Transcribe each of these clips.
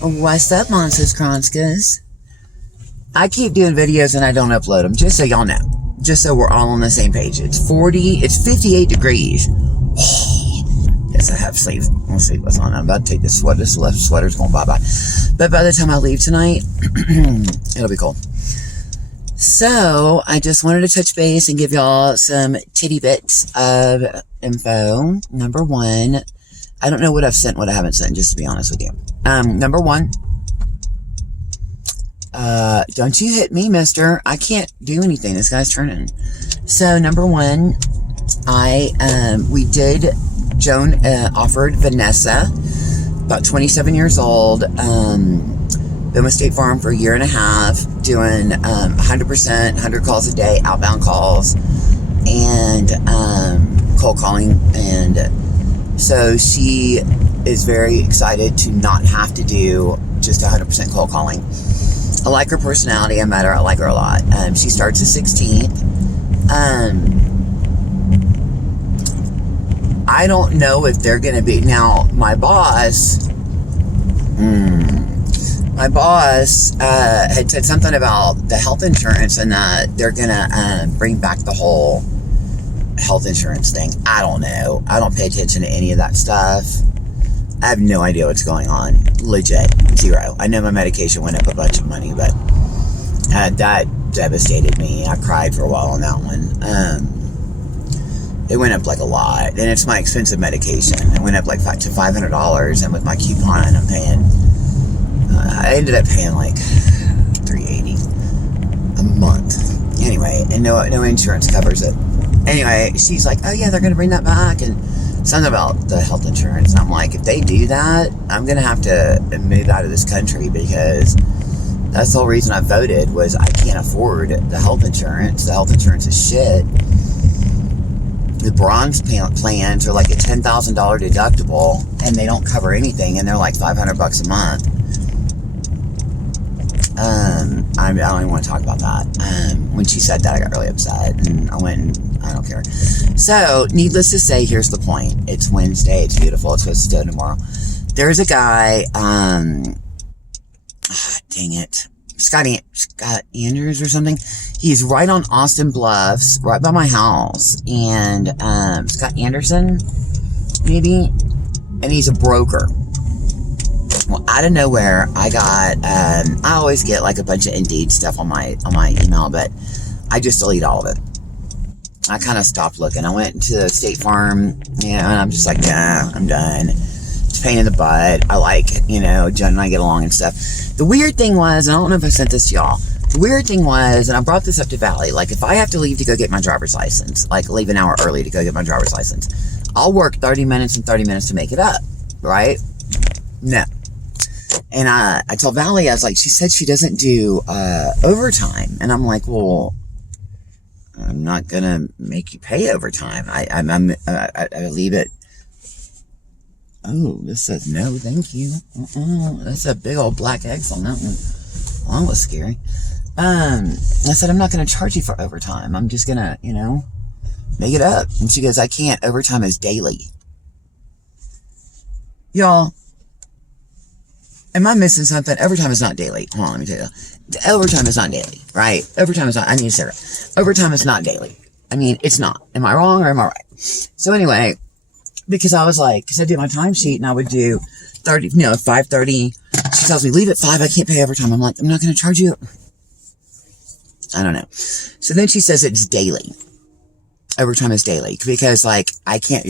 What's up, Monsters Kronskas? I keep doing videos and I don't upload them, just so y'all know. Just so we're all on the same page. It's 58 degrees. Yes, I have sleeves. We'll see what's on. I'm about to take this sweater. This left sweater's going bye-bye. But by the time I leave tonight, it'll be cold. So, I just wanted to touch base and give y'all some titty bits of info. Number one, I don't know what I've sent, what I haven't sent, just to be honest with you. Number one, don't you hit me, mister. I can't do anything. This guy's turning. So, number one, Joan offered Vanessa, about 27 years old, been with State Farm for a year and a half, doing 100%, 100 calls a day, outbound calls, and cold calling. And so she is very excited to not have to do just 100% cold calling. I like her personality. I met her. I like her a lot. She starts the 16th. I don't know if they're going to be... Now, my boss had said something about the health insurance and that they're going to bring back the whole health insurance thing. I don't know. I don't pay attention to any of that stuff. I have no idea what's going on. Legit. Zero. I know my medication went up a bunch of money, but that devastated me. I cried for a while on that one. It went up like a lot, and it's my expensive medication. It went up like to $500, and with my coupon, I'm paying. I ended up paying like $380 a month. Anyway, and no insurance covers it. Anyway, she's like, "Oh yeah, they're gonna bring that back," and something about the health insurance. And I'm like, if they do that, I'm gonna have to move out of this country, because that's the whole reason I voted, was I can't afford the health insurance. The health insurance is shit. The bronze plans are like a $10,000 deductible, and they don't cover anything, and they're like $500 a month. I don't even want to talk about that. When she said that, I got really upset, and I went and I don't care. So, needless to say, here's the point. It's Wednesday. It's beautiful. It's supposed to snow tomorrow. There's a guy, dang it. Scott Anders or something. He's right on Austin Bluffs, right by my house. And, Scott Anderson, maybe? And he's a broker. Well, out of nowhere, I got, I always get like a bunch of Indeed stuff on my email, but I just delete all of it. I kind of stopped looking. I went to State Farm, and I'm just like, nah, I'm done. It's a pain in the butt. I like, Jen and I get along and stuff. The weird thing was, and I don't know if I sent this to y'all, the weird thing was, and I brought this up to Valley, like if I have to leave to go get my driver's license, like leave an hour early to go get my driver's license, I'll work 30 minutes and 30 minutes to make it up, right? No. And I told Valley, I was like, she said she doesn't do overtime. And I'm like, well, I'm not going to make you pay overtime. I leave it. Oh, this says no, thank you. That's a big old black X on that one. Well, that was scary. I said, I'm not going to charge you for overtime. I'm just going to, make it up. And she goes, I can't. Overtime is daily. Y'all, am I missing something? Overtime is not daily. Hold on, let me tell you. Overtime is not daily, right? Overtime is not, I need to say that. Overtime is not daily. I mean, it's not. Am I wrong or am I right? So anyway, because I was like, because I did my timesheet and I would do 5:30. She tells me, leave at 5. I can't pay overtime. I'm like, I'm not going to charge you. I don't know. So then she says it's daily. Overtime is daily. Because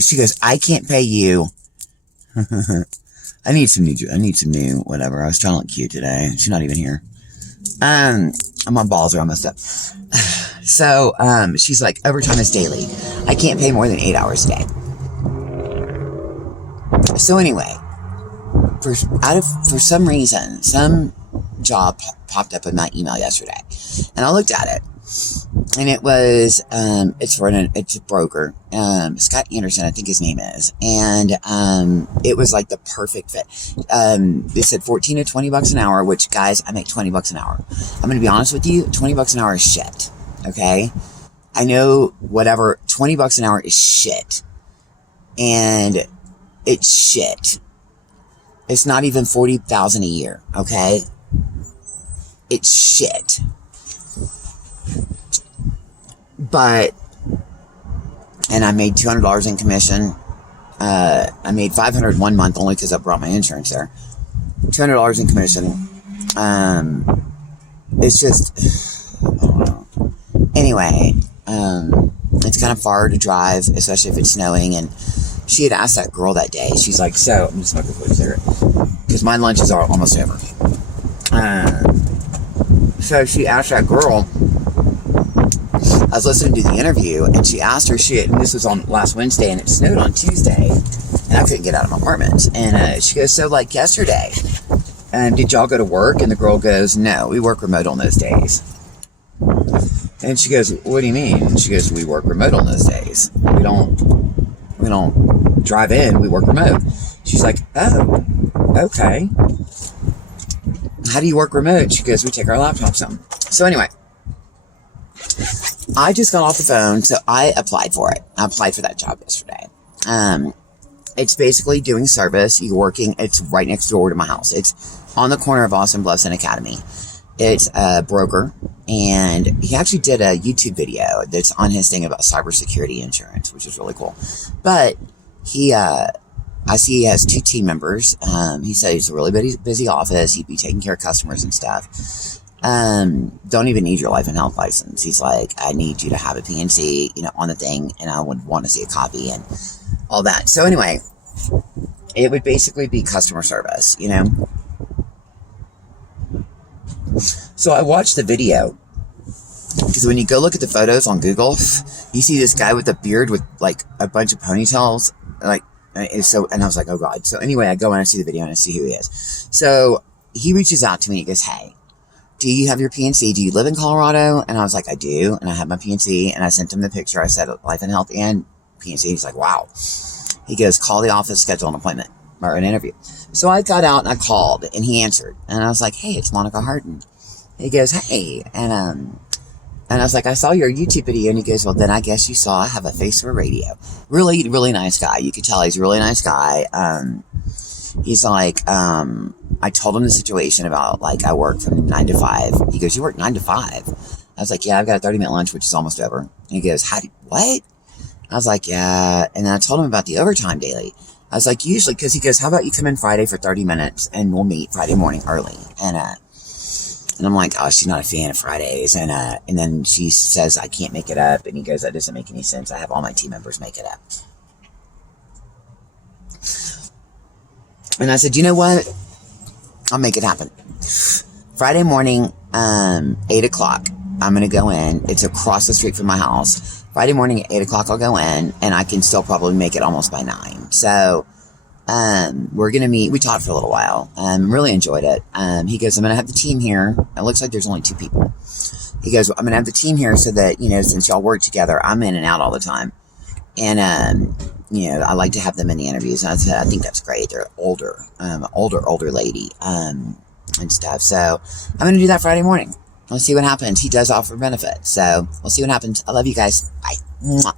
she goes, I can't pay you. I need some new, whatever. I was trying to look cute today. She's not even here. My balls are all messed up. So, she's like, overtime is daily. I can't pay more than 8 hours a day. So anyway, for some reason, some job popped up in my email yesterday, and I looked at it, and it was, it's a broker, Scott Anderson, I think his name is, and, it was like the perfect fit. They said 14 to 20 bucks an hour, which, guys, I make 20 bucks an hour. I'm gonna be honest with you, 20 bucks an hour is shit, okay? I know, whatever, 20 bucks an hour is shit. And it's shit. It's not even $40,000 a year, okay? It's shit. But, and I made $200 in commission. I made $500 one month only because I brought my insurance there. $200 in commission. It's just, I don't know. Anyway, it's kind of far to drive, especially if it's snowing. And she had asked that girl that day. She's like, so, I'm just smoking a cigarette because my lunches are almost over. So she asked that girl. I was listening to the interview, and she asked her, and this was on last Wednesday, and it snowed on Tuesday, and I couldn't get out of my apartment. And she goes, so like yesterday, did y'all go to work? And the girl goes, no, we work remote on those days. And she goes, what do you mean? And she goes, we work remote on those days. We don't drive in, we work remote. She's like, oh, okay. How do you work remote? She goes, we take our laptops home. So anyway, I just got off the phone, so I applied for it. I applied for that job yesterday. It's basically doing service. It's right next door to my house. It's on the corner of Austin Bluffs and Academy. It's a broker, and he actually did a YouTube video that's on his thing about cybersecurity insurance, which is really cool. But I see he has 2 team members. He said it's a really busy office. He'd be taking care of customers and stuff. Don't even need your life and health license. He's like, I need you to have a PNC, on the thing, and I would want to see a copy and all that. So anyway, it would basically be customer service, So I watched the video, because when you go look at the photos on Google, you see this guy with a beard with like a bunch of ponytails, and I was like, oh God. So anyway, I go and I see the video and I see who he is. So he reaches out to me and he goes, hey, do you have your PNC? Do you live in Colorado? And I was like, I do. And I have my PNC, and I sent him the picture. I said life and health and PNC. He's like, wow. He goes, call the office, schedule an appointment or an interview. So I got out and I called, and he answered, and I was like, hey, it's Monica Harden. He goes, hey. And I was like, I saw your YouTube video. And he goes, well, then I guess you saw I have a face for radio. Really, really nice guy. You could tell he's a really nice guy. He's like, I told him the situation about, like, I work from 9 to 5. He goes, you work 9 to 5? I was like, yeah, I've got a 30-minute lunch, which is almost over. And he goes, what? I was like, yeah. And then I told him about the overtime daily. I was like, usually, because he goes, how about you come in Friday for 30 minutes and we'll meet Friday morning early. And I'm like, oh, she's not a fan of Fridays. And then she says, I can't make it up. And he goes, that doesn't make any sense. I have all my team members make it up. And I said, you know what? I'll make it happen. Friday morning, 8 o'clock, I'm going to go in. It's across the street from my house. Friday morning at 8 o'clock, I'll go in, and I can still probably make it almost by 9. So, we're going to meet. We talked for a little while. Really enjoyed it. He goes, I'm going to have the team here. It looks like there's only 2 people. He goes, I'm going to have the team here so that, since y'all work together, I'm in and out all the time. And, I like to have them in the interviews. And I said, I think that's great. They're older lady, and stuff. So I'm going to do that Friday morning. Let's see what happens. He does offer benefits. So we'll see what happens. I love you guys. Bye. Mwah.